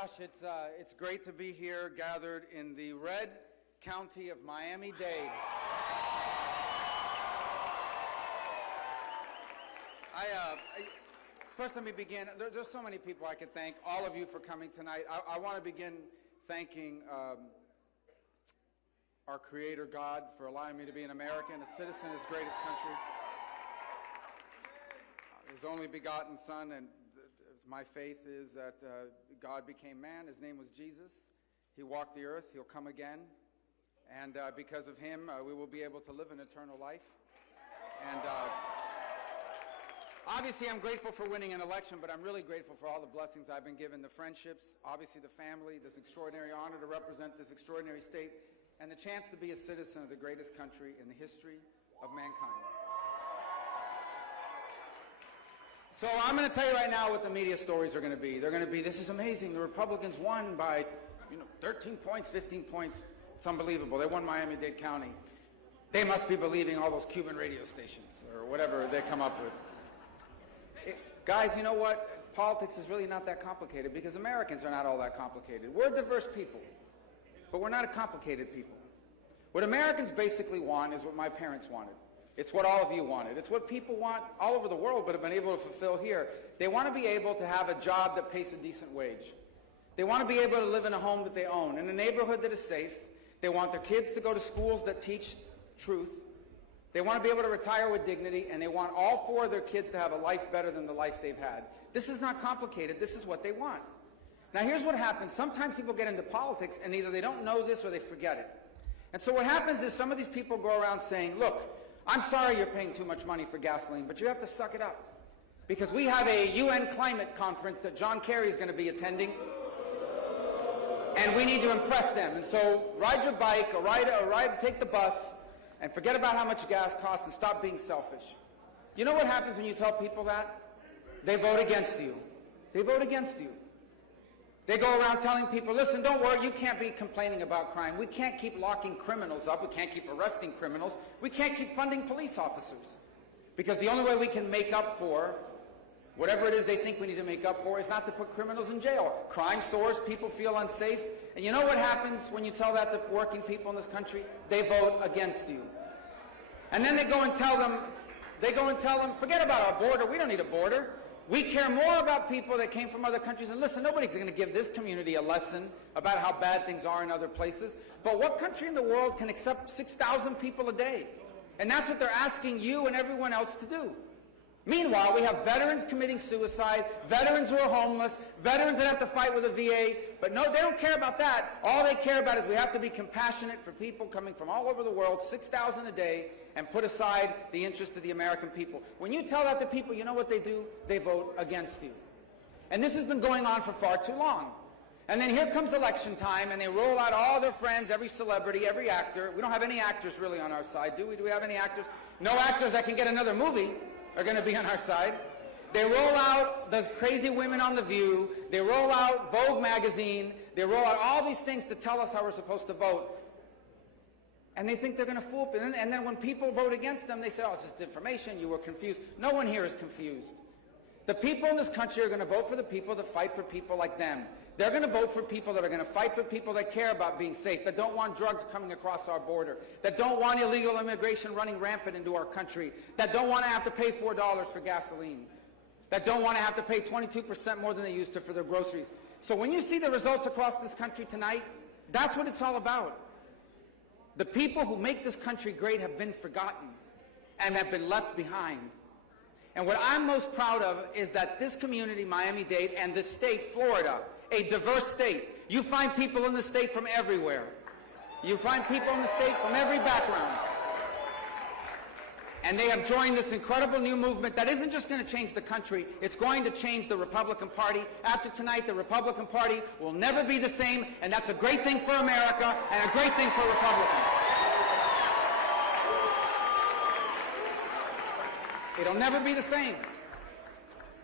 gosh, it's great to be here, gathered in the red county of Miami-Dade. First, let me begin. There's so many people I could thank, all of you for coming tonight. I want to begin thanking our Creator God for allowing me to be an American, a citizen of His greatest country. His only begotten Son, and my faith is that God became man. His name was Jesus. He walked the earth. He'll come again. And because of Him, we will be able to live an eternal life. And obviously, I'm grateful for winning an election, but I'm really grateful for all the blessings I've been given, the friendships, obviously the family, this extraordinary honor to represent this extraordinary state, and the chance to be a citizen of the greatest country in the history of mankind. So I'm going to tell you right now what the media stories are going to be. They're going to be, this is amazing. The Republicans won by, 13 points, 15 points. It's unbelievable. They won Miami-Dade County. They must be believing all those Cuban radio stations or whatever they come up with. Guys, you know what? Politics is really not that complicated because Americans are not all that complicated. We're diverse people, but we're not a complicated people. What Americans basically want is what my parents wanted. It's what all of you wanted. It's what people want all over the world but have been able to fulfill here. They want to be able to have a job that pays a decent wage. They want to be able to live in a home that they own, in a neighborhood that is safe. They want their kids to go to schools that teach truth. They want to be able to retire with dignity, and they want all four of their kids to have a life better than the life they've had. This is not complicated. This is what they want. Now, here's what happens. Sometimes people get into politics, and either they don't know this or they forget it. And so what happens is some of these people go around saying, look, I'm sorry you're paying too much money for gasoline, but you have to suck it up. Because we have a UN climate conference that John Kerry is going to be attending, and we need to impress them. And so ride your bike or take the bus and forget about how much gas costs and stop being selfish. You know what happens when you tell people that? They vote against you. They vote against you. They go around telling people, listen, don't worry, you can't be complaining about crime. We can't keep locking criminals up. We can't keep arresting criminals. We can't keep funding police officers. Because the only way we can make up for whatever it is they think we need to make up for is not to put criminals in jail. Crime soars, people feel unsafe. And you know what happens when you tell that to working people in this country? They vote against you. And then they go and tell them, forget about our border. We don't need a border. We care more about people that came from other countries. And listen, nobody's going to give this community a lesson about how bad things are in other places. But what country in the world can accept 6,000 people a day? And that's what they're asking you and everyone else to do. Meanwhile, we have veterans committing suicide, veterans who are homeless, veterans that have to fight with the VA. But no, they don't care about that. All they care about is we have to be compassionate for people coming from all over the world, 6,000 a day, and put aside the interest of the American people. When you tell that to people, you know what they do? They vote against you. And this has been going on for far too long. And then here comes election time, and they roll out all their friends, every celebrity, every actor. We don't have any actors really on our side, do we? Do we have any actors? No actors that can get another movie are going to be on our side. They roll out those crazy women on The View. They roll out Vogue magazine. They roll out all these things to tell us how we're supposed to vote. And they think they're going to fool people. And then when people vote against them, they say, oh, it's just information. You were confused. No one here is confused. The people in this country are going to vote for the people that fight for people like them. They're going to vote for people that are going to fight for people that care about being safe, that don't want drugs coming across our border, that don't want illegal immigration running rampant into our country, that don't want to have to pay $4 for gasoline, that don't want to have to pay 22% more than they used to for their groceries. So when you see the results across this country tonight, that's what it's all about. The people who make this country great have been forgotten and have been left behind. And what I'm most proud of is that this community, Miami-Dade, and this state, Florida, a diverse state. You find people in the state from everywhere. You find people in the state from every background. And they have joined this incredible new movement that isn't just going to change the country, it's going to change the Republican Party. After tonight, the Republican Party will never be the same, and that's a great thing for America and a great thing for Republicans. It'll never be the same.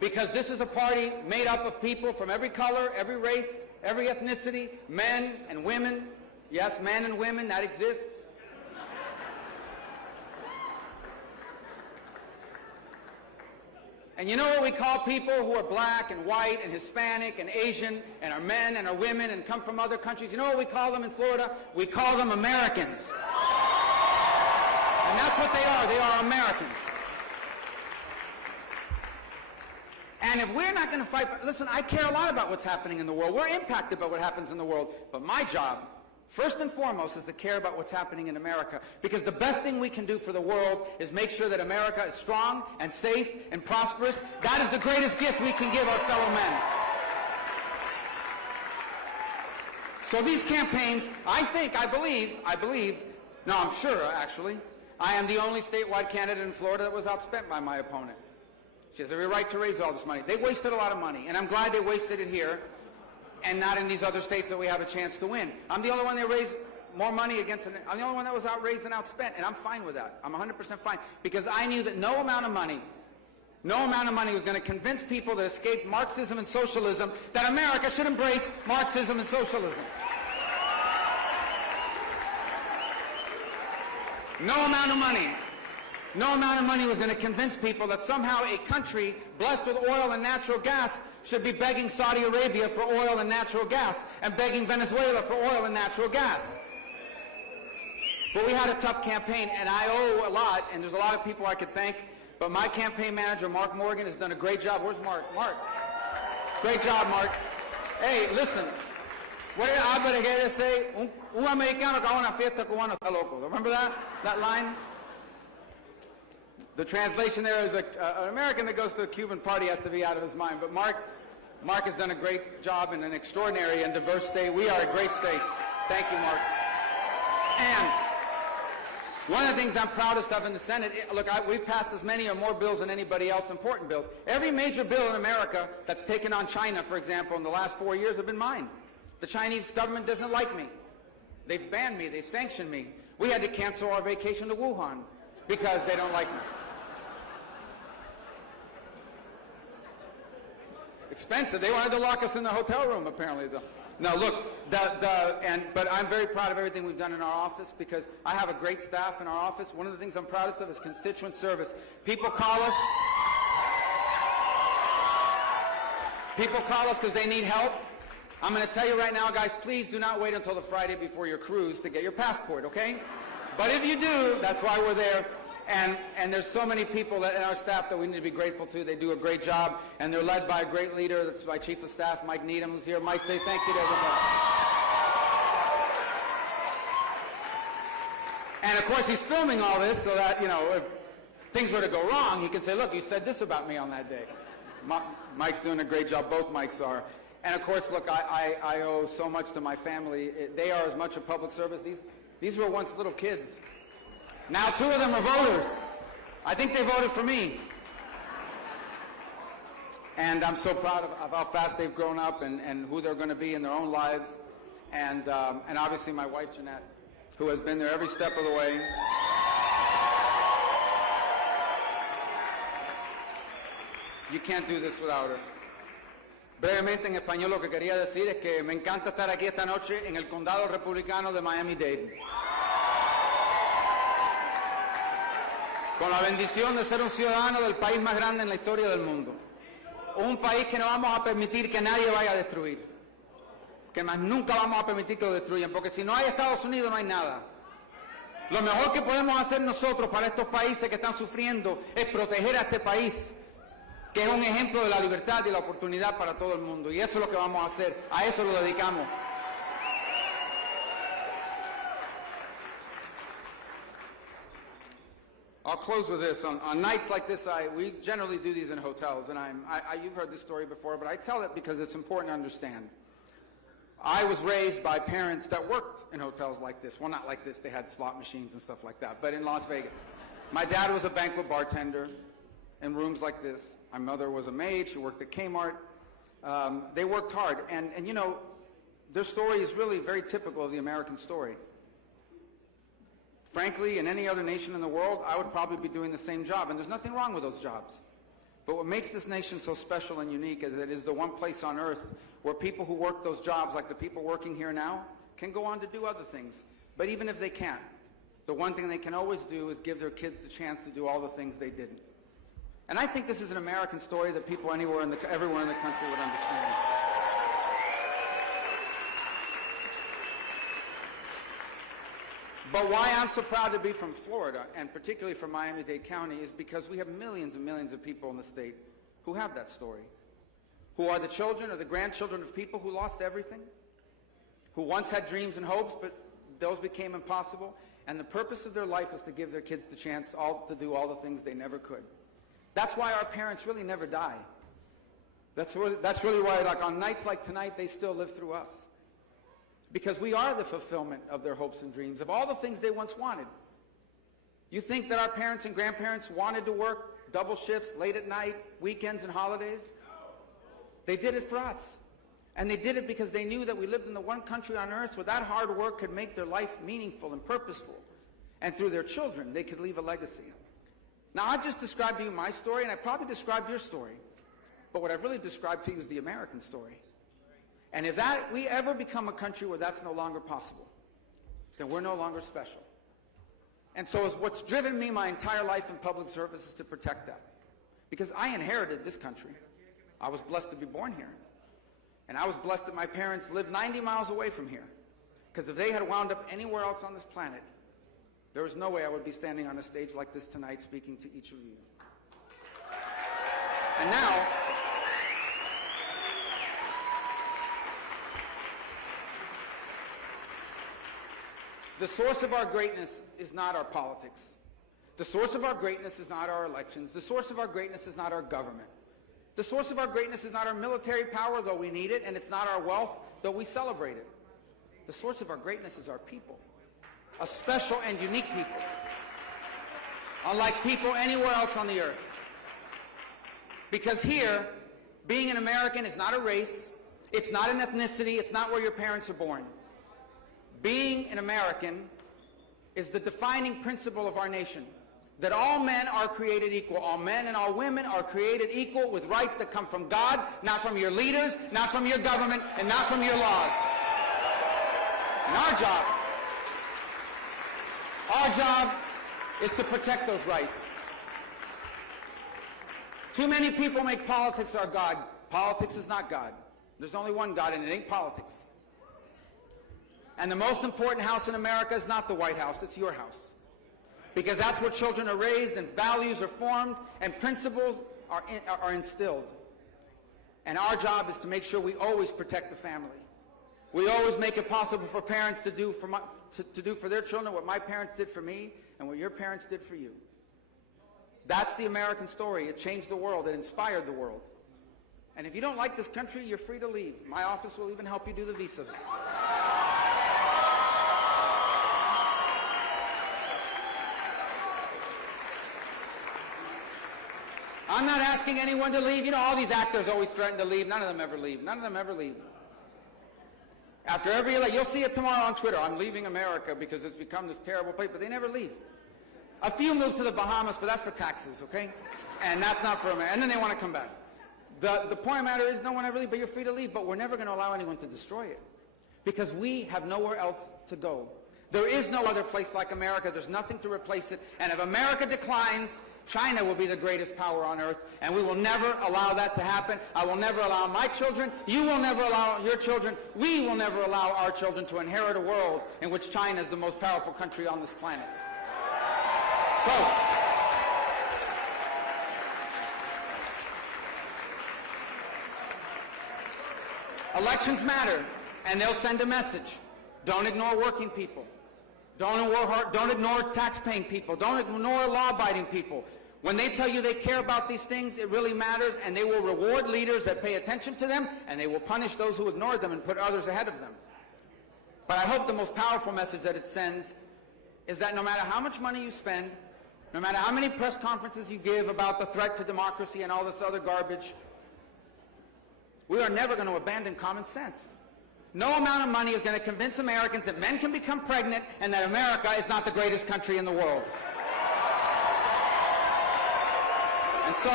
Because this is a party made up of people from every color, every race, every ethnicity, men and women. Yes, men and women, that exists. And you know what we call people who are black and white and Hispanic and Asian and are men and are women and come from other countries? You know what we call them in Florida? We call them Americans. And that's what they are. They are Americans. And if we're not going to fight for, listen, I care a lot about what's happening in the world. We're impacted by what happens in the world. But my job, first and foremost, is to care about what's happening in America. Because the best thing we can do for the world is make sure that America is strong and safe and prosperous. That is the greatest gift we can give our fellow men. So these campaigns, I believe, no, I'm sure, actually, I am the only statewide candidate in Florida that was outspent by my opponent. She has every right to raise all this money. They wasted a lot of money, and I'm glad they wasted it here and not in these other states that we have a chance to win. I'm the only one that raised more money against it. I'm the only one that was outraised and outspent, and I'm fine with that. I'm 100% fine, because I knew that no amount of money was going to convince people that escaped Marxism and socialism that America should embrace Marxism and socialism. No amount of money was going to convince people that somehow a country blessed with oil and natural gas should be begging Saudi Arabia for oil and natural gas and begging Venezuela for oil and natural gas. But we had a tough campaign, and I owe a lot, and there's a lot of people I could thank, but my campaign manager, Mark Morgan, has done a great job. Where's Mark? Mark. Great job, Mark. Hey, listen. What did Albert Aguirre say? Un americano que va a una fiesta cubano está loco. Remember that line? The translation there is an American that goes to a Cuban party has to be out of his mind. But Mark has done a great job in an extraordinary and diverse state. We are a great state. Thank you, Mark. And one of the things I'm proudest of in the Senate, look, we've passed as many or more bills than anybody else, important bills. Every major bill in America that's taken on China, for example, in the last 4 years have been mine. The Chinese government doesn't like me. They've banned me. They sanctioned me. We had to cancel our vacation to Wuhan because they don't like me. Expensive. They wanted to lock us in the hotel room, apparently. Now, look, but I'm very proud of everything we've done in our office, because I have a great staff in our office. One of the things I'm proudest of is constituent service. People call us because they need help. I'm going to tell you right now, guys, please do not wait until the Friday before your cruise to get your passport, okay? But if you do, that's why we're there. And there's so many people in our staff that we need to be grateful to. They do a great job, and they're led by a great leader. That's my Chief of Staff, Mike Needham, who's here. Mike, say thank you to everybody. And, of course, he's filming all this so that, you know, if things were to go wrong, he can say, look, you said this about me on that day. Mike's doing a great job. Both Mikes are. And, of course, look, I owe so much to my family. They are as much a public service. These were once little kids. Now 2 of them are voters. I think they voted for me. And I'm so proud of how fast they've grown up and who they're going to be in their own lives. And obviously my wife, Jeanette, who has been there every step of the way. You can't do this without her. Brevemente en español lo que quería decir es que me encanta estar aquí esta noche en el condado republicano de Miami-Dade. Con la bendición de ser un ciudadano del país más grande en la historia del mundo. Un país que no vamos a permitir que nadie vaya a destruir. Que más nunca vamos a permitir que lo destruyan, porque si no hay Estados Unidos no hay nada. Lo mejor que podemos hacer nosotros para estos países que están sufriendo es proteger a este país, que es un ejemplo de la libertad y la oportunidad para todo el mundo. Y eso es lo que vamos a hacer, a eso lo dedicamos. I'll close with this. On nights like this, we generally do these in hotels, and you've heard this story before, but I tell it because it's important to understand. I was raised by parents that worked in hotels like this. Well, not like this. They had slot machines and stuff like that, but in Las Vegas. My dad was a banquet bartender in rooms like this. My mother was a maid. She worked at Kmart. They worked hard, and you know, their story is really very typical of the American story. Frankly, in any other nation in the world, I would probably be doing the same job, and there's nothing wrong with those jobs. But what makes this nation so special and unique is that it is the one place on earth where people who work those jobs, like the people working here now, can go on to do other things. But even if they can't, the one thing they can always do is give their kids the chance to do all the things they didn't. And I think this is an American story that people everywhere in the country would understand. But why I'm so proud to be from Florida, and particularly from Miami-Dade County, is because we have millions and millions of people in the state who have that story, who are the children or the grandchildren of people who lost everything, who once had dreams and hopes, but those became impossible, and the purpose of their life is to give their kids the chance to do all the things they never could. That's why our parents really never die. That's really why, like, on nights like tonight, they still live through us. Because we are the fulfillment of their hopes and dreams, of all the things they once wanted. You think that our parents and grandparents wanted to work double shifts, late at night, weekends and holidays? They did it for us. And they did it because they knew that we lived in the one country on earth where that hard work could make their life meaningful and purposeful. And through their children, they could leave a legacy. Now, I've just described to you my story, and I probably described your story. But what I've really described to you is the American story. And if we ever become a country where that's no longer possible, then we're no longer special. And so what's driven me my entire life in public service is to protect that. Because I inherited this country. I was blessed to be born here. And I was blessed that my parents lived 90 miles away from here. Because if they had wound up anywhere else on this planet, there was no way I would be standing on a stage like this tonight speaking to each of you. And now, the source of our greatness is not our politics. The source of our greatness is not our elections. The source of our greatness is not our government. The source of our greatness is not our military power, though we need it, and it's not our wealth, though we celebrate it. The source of our greatness is our people, a special and unique people, unlike people anywhere else on the earth. Because here, being an American is not a race, it's not an ethnicity, it's not where your parents are born. Being an American is the defining principle of our nation, that all men are created equal. All men and all women are created equal with rights that come from God, not from your leaders, not from your government, and not from your laws. And our job is to protect those rights. Too many people make politics our God. Politics is not God. There's only one God, and it ain't politics. And the most important house in America is not the White House, it's your house. Because that's where children are raised and values are formed and principles are instilled. And our job is to make sure we always protect the family. We always make it possible for parents to do for their children what my parents did for me and what your parents did for you. That's the American story. It changed the world. It inspired the world. And if you don't like this country, you're free to leave. My office will even help you do the visa. I'm not asking anyone to leave. You know, all these actors always threaten to leave. None of them ever leave. None of them ever leave. After every election, you'll see it tomorrow on Twitter. I'm leaving America because it's become this terrible place, but they never leave. A few move to the Bahamas, but that's for taxes, okay? And that's not for America. And then they want to come back. The point of the matter is no one ever leaves, but you're free to leave. But we're never going to allow anyone to destroy it because we have nowhere else to go. There is no other place like America. There's nothing to replace it. And if America declines, China will be the greatest power on earth, and we will never allow that to happen. I will never allow my children. You will never allow your children. We will never allow our children to inherit a world in which China is the most powerful country on this planet. So, elections matter, and they'll send a message. Don't ignore working people. Don't ignore tax-paying people. Don't ignore law-abiding people. When they tell you they care about these things, it really matters, and they will reward leaders that pay attention to them, and they will punish those who ignore them and put others ahead of them. But I hope the most powerful message that it sends is that no matter how much money you spend, no matter how many press conferences you give about the threat to democracy and all this other garbage, we are never going to abandon common sense. No amount of money is going to convince Americans that men can become pregnant and that America is not the greatest country in the world. And so,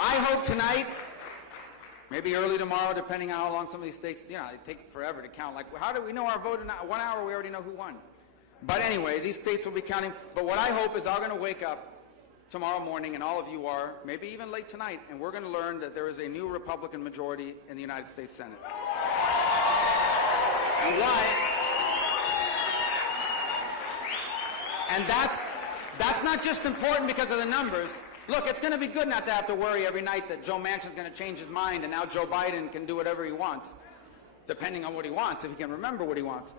I hope tonight, maybe early tomorrow, depending on how long some of these states, they take forever to count. Like, how do we know our vote in 1 hour? We already know who won. But anyway, these states will be counting. But what I hope is I'm going to wake up tomorrow morning, and all of you are, maybe even late tonight, and we're going to learn that there is a new Republican majority in the United States Senate. And why? And that's not just important because of the numbers. Look, it's going to be good not to have to worry every night that Joe Manchin's going to change his mind and now Joe Biden can do whatever he wants, depending on what he wants, if he can remember what he wants.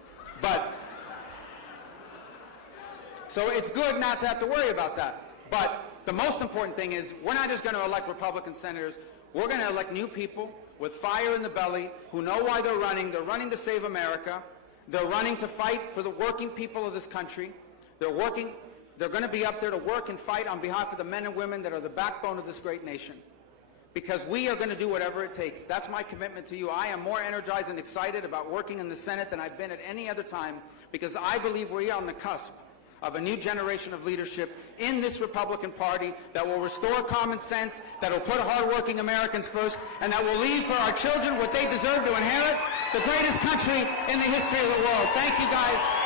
So it's good not to have to worry about that. But the most important thing is we're not just going to elect Republican senators. We're going to elect new people with fire in the belly who know why they're running. They're running to save America. They're running to fight for the working people of this country. They're going to be up there to work and fight on behalf of the men and women that are the backbone of this great nation. Because we are going to do whatever it takes. That's my commitment to you. I am more energized and excited about working in the Senate than I've been at any other time, because I believe we are on the cusp of a new generation of leadership in this Republican Party that will restore common sense, that will put hardworking Americans first, and that will leave for our children what they deserve to inherit, the greatest country in the history of the world. Thank you, guys.